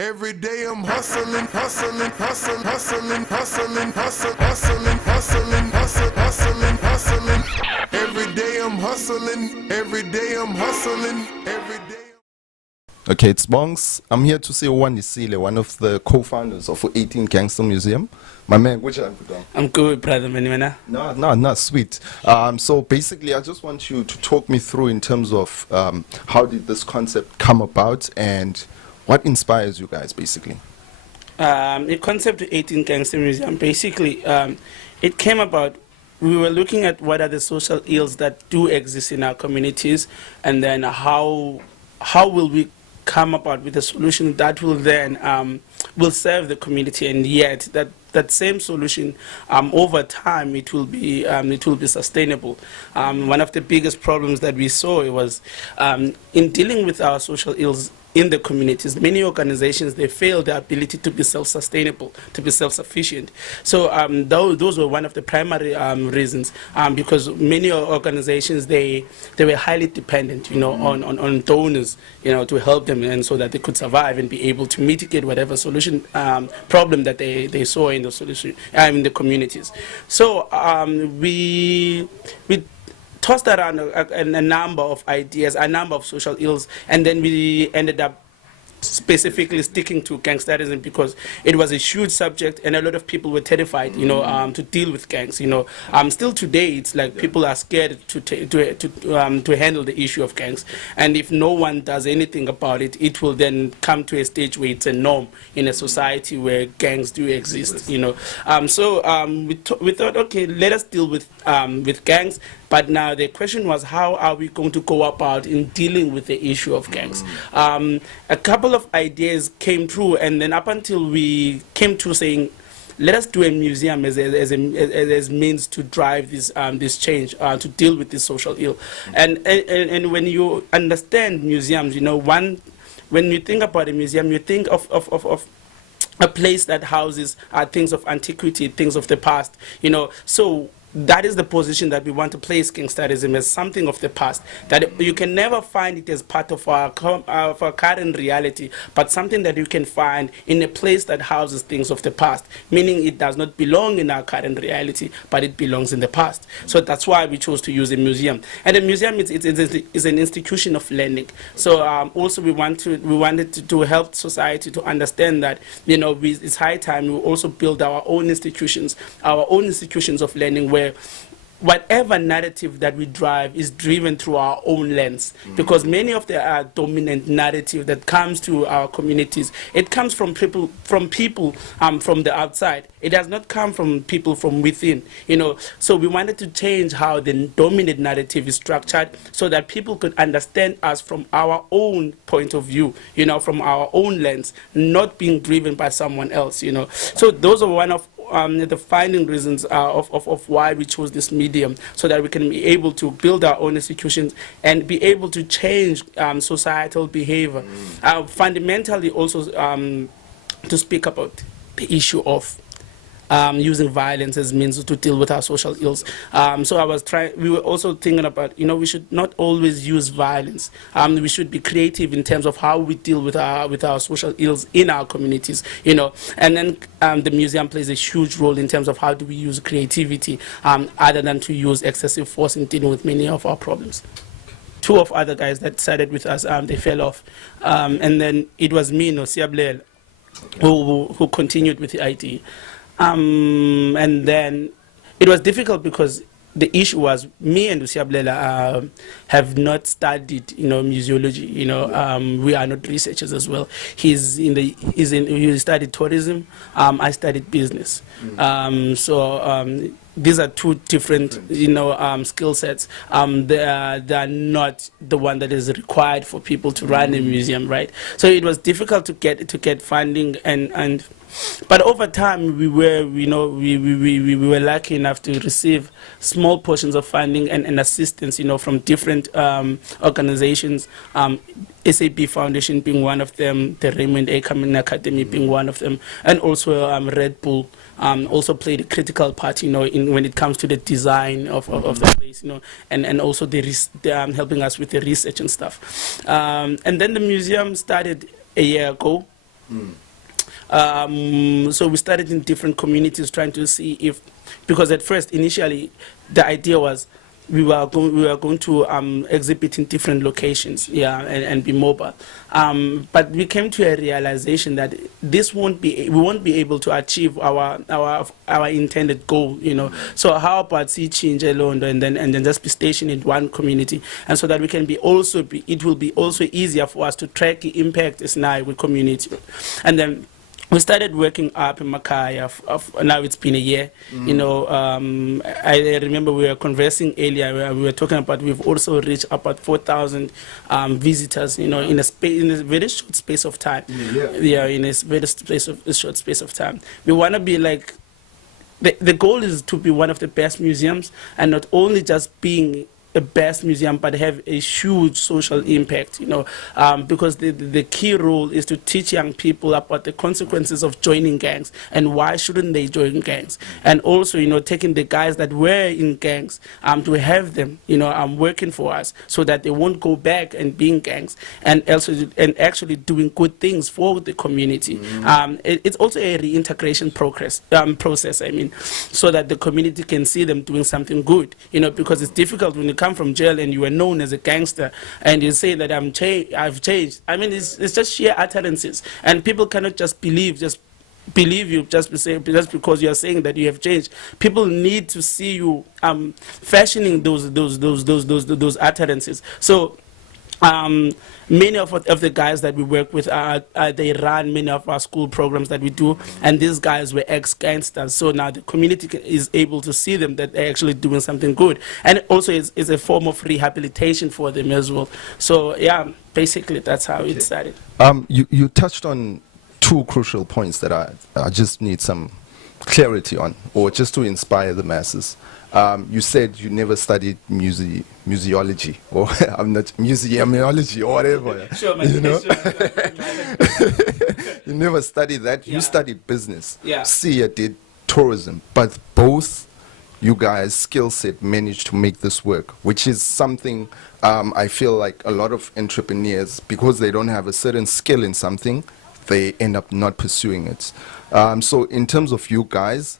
Every day I'm hustling, hustling, hustling, hustling, hustling, hustling, hustling, hustling, hustling, hustling, hustling. Every day I'm hustling, every day I'm hustling, every day. Okay, it's Bongs. I'm here to see Wani Sile, one of the co-founders of 18 Gangster Museum. My man, which I'm I'm good, brother Manimana. No, sweet. So basically, I just want you to talk me through in terms of how did this concept come about and what inspires you guys, basically. The concept of 18 Gangster Museum, basically, it came about. We were looking at what are the social ills that do exist in our communities, and then how will we come about with a solution that will then will serve the community, and yet that same solution over time it will be sustainable. One of the biggest problems that we saw was in dealing with our social ills in the communities. Many organizations, they fail their ability to be self-sustainable, to be self-sufficient. So those were one of the primary reasons, because many organizations, they were highly dependent, on donors, to help them, and so that they could survive and be able to mitigate whatever solution problem that they saw in the solution in the communities. So we tossed around a number of ideas, a number of social ills, and then we ended up specifically sticking to gangsterism because it was a huge subject and a lot of people were terrified, to deal with gangs. Still today, it's like people are scared to handle the issue of gangs, and if no one does anything about it, it will then come to a stage where it's a norm in a society where gangs do exist. So we thought, okay, let us deal with gangs. But now the question was, how are we going to go about in dealing with the issue of gangs? A couple of ideas came through, and then up until we came to saying, let us do a museum as means to drive this change, to deal with this social ill. And when you understand museums, when you think about a museum, you think of a place that houses things of antiquity, things of the past, so that is the position that we want to place gangsterism, as something of the past, that you can never find it as part of our current reality, but something that you can find in a place that houses things of the past, meaning it does not belong in our current reality, but it belongs in the past. So that's why we chose to use a museum. And a museum is an institution of learning. So also we wanted to help society to understand that, it's high time we also build our own institutions of learning, where whatever narrative that we drive is driven through our own lens, because many of the dominant narrative that comes to our communities, it comes from people from the outside. It does not come from people from within. So we wanted to change how the dominant narrative is structured, so that people could understand us from our own point of view, from our own lens, not being driven by someone else. So those are one of the finding reasons of why we chose this medium, so that we can be able to build our own institutions and be able to change societal behavior. Fundamentally also to speak about the issue of using violence as means to deal with our social ills. So we were also thinking about, we should not always use violence. We should be creative in terms of how we deal with our social ills in our communities, And then the museum plays a huge role in terms of how do we use creativity, other than to use excessive force in dealing with many of our problems. Two of other guys that started with us, they fell off. And then it was me, Siablel, who continued with the idea. And then it was difficult because the issue was me and Usiablela have not studied, museology. We are not researchers as well. He studied tourism. I studied business. So these are two different, skill sets. They are not the one that is required for people to run a museum, right? So it was difficult to get funding but over time we were lucky enough to receive small portions of funding and assistance, from different organizations. SAP Foundation being one of them, the Raymond A. Kamen Academy being one of them, and also Red Bull also played a critical part, when it comes to the design of the place, and also helping us with the research and stuff. And then the museum started a year ago. So we started in different communities trying to see if, because at first, initially, the idea was we were going to exhibit in different locations, and be mobile. But we came to a realization that we won't be able to achieve our intended goal, So how about see change alone and then just be stationed in one community, and so that we can it will be also easier for us to track the impact is now with community, and then. We started working up in Makaya. Now it's been a year. I remember we were conversing earlier. Where we were talking about we've also reached about 4,000 visitors. In a very short space of time. In a very short space of time. We want to be like. The goal is to be one of the best museums, and not only just being a best museum, but have a huge social impact, because the key role is to teach young people about the consequences of joining gangs and why shouldn't they join gangs, and also, taking the guys that were in gangs to have them, working for us so that they won't go back and being gangs, and actually doing good things for the community. It's also a reintegration process, so that the community can see them doing something good, because it's difficult when you come from jail and you are known as a gangster and you say that I've changed. It's just sheer utterances, and people cannot just believe you just because you are saying that you have changed. People need to see you fashioning those utterances. So many of the guys that we work with, they run many of our school programs that we do, and these guys were ex-gangsters. So now the community is able to see them that they're actually doing something good, and it also is a form of rehabilitation for them as well. So basically that's how it started. You touched on two crucial points that I just need some clarity on, or just to inspire the masses. You said you never studied museology, or I'm not museumology or whatever. Sure, man. You never studied that. You studied business. Yeah. Sia did tourism, but both you guys' skill set managed to make this work, which is something I feel like a lot of entrepreneurs, because they don't have a certain skill in something, they end up not pursuing it. So in terms of you guys,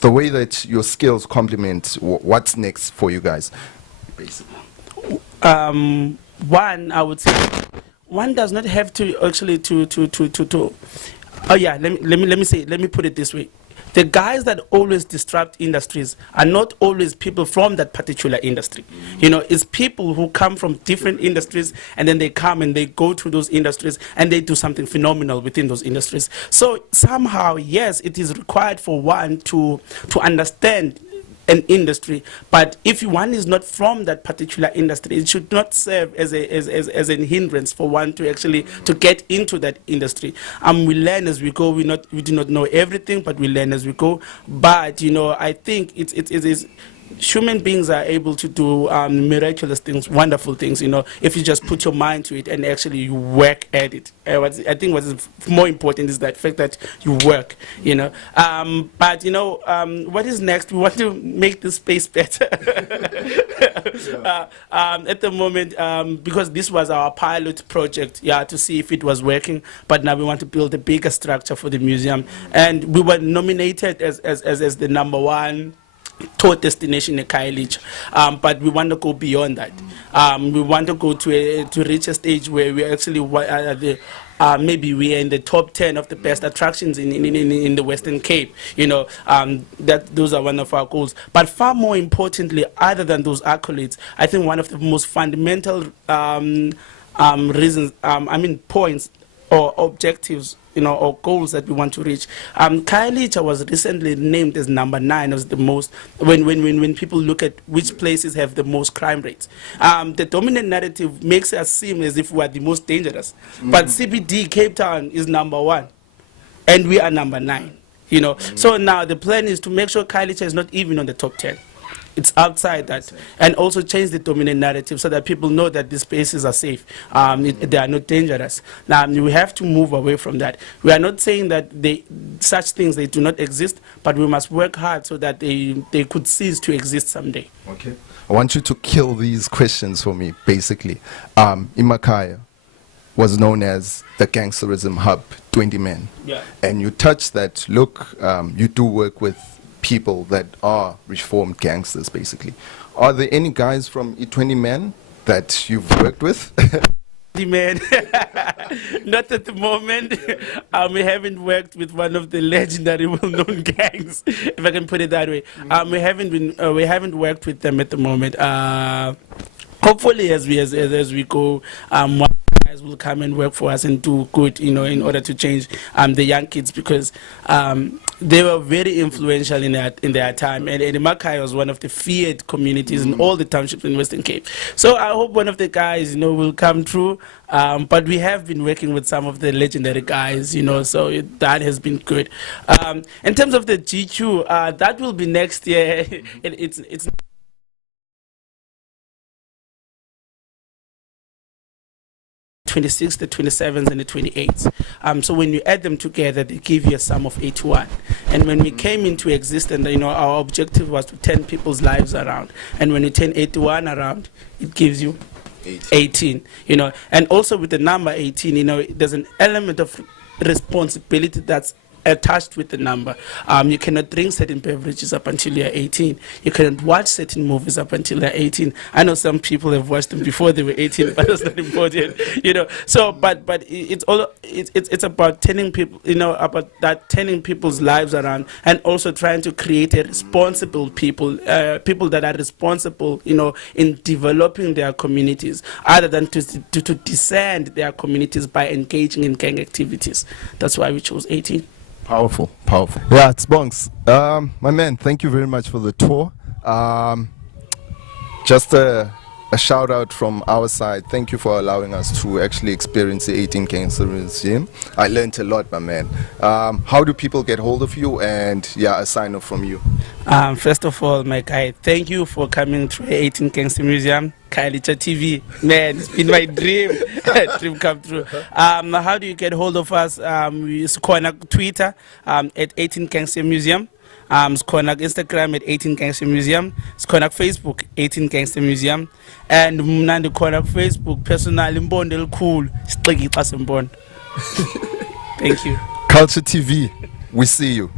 the way that your skills complement, what's next for you guys, basically? One, I would say, one does not have to actually let me put it this way. The guys that always disrupt industries are not always people from that particular industry. It's people who come from different industries, and then they come and they go to those industries and they do something phenomenal within those industries. So somehow, yes, it is required for one to understand an industry, but if one is not from that particular industry, it should not serve as an hindrance for one to actually to get into that industry. We learn as we go. We do not know everything, but we learn as we go. But I think it is. Human beings are able to do miraculous things, wonderful things, if you just put your mind to it and actually you work at it. I think what is more important is that fact that you work, But, what is next? We want to make this space better. At the moment, because this was our pilot project, to see if it was working, but now we want to build a bigger structure for the museum. And we were nominated as the #1 tour destination in Khayelitsha, but we want to go beyond that. We want to go to reach a stage where we actually maybe we are in the top 10 of the best attractions in the Western Cape. Those are one of our goals. But far more importantly, other than those accolades, I think one of the most fundamental reasons, points or objectives, or goals that we want to reach. Khayelitsha was recently named as #9 as the most, when people look at which places have the most crime rates. The dominant narrative makes us seem as if we are the most dangerous. But CBD Cape Town is #1, and we are #9. So now the plan is to make sure Khayelitsha is not even on the top 10. It's outside that, and also change the dominant narrative so that people know that these spaces are safe. They are not dangerous. Now we have to move away from that. We are not saying that such things they do not exist, but we must work hard so that they could cease to exist someday. Okay. I want you to kill these questions for me, basically. Imakaya, was known as the Gangsterism Hub, 20 Men. Yeah. And you touched that, look, you do work with people that are reformed gangsters, basically. Are there any guys from E20 Men that you've worked with? Man, not at the moment. We haven't worked with one of the legendary, well-known gangs, if I can put it that way. We haven't worked with them at the moment. Hopefully, as we go, more guys will come and work for us and do good, in order to change the young kids, because they were very influential in their time, and Makai was one of the feared communities in all the townships in Western Cape. So I hope one of the guys, will come through. But we have been working with some of the legendary guys, so that has been good. In terms of the GQ, that will be next year. It's 26, the 27s, and the 28s. So when you add them together, they give you a sum of 81. And when we came into existence, our objective was to turn people's lives around. And when you turn 81 around, it gives you 18. And also with the number 18, there's an element of responsibility that's attached with the number. You cannot drink certain beverages up until you're 18. You cannot watch certain movies up until you're 18. I know some people have watched them before they were 18, but that's not important, So, but it's about turning people, turning people's lives around, and also trying to create a responsible people that are responsible, in developing their communities, other than to descend their communities by engaging in gang activities. That's why we chose 18. Powerful. Yeah, it's Bonks. My man, thank you very much for the tour. Just a shout out from our side. Thank you for allowing us to actually experience the 18 Gangster Museum. I learned a lot, my man. How do people get hold of you, and a sign off from you? First of all, my guy, thank you for coming to 18 Gangster Museum. Khayelitsha TV, man, it's been my dream come true. How do you get hold of us? It's Twitter at 18 Gangster Museum. It's Instagram at 18 Gangster Museum. It's Facebook 18 Gangster Museum. And Mnandi Facebook personal imbondel cool. Thank you. Khaltsha TV, we see you.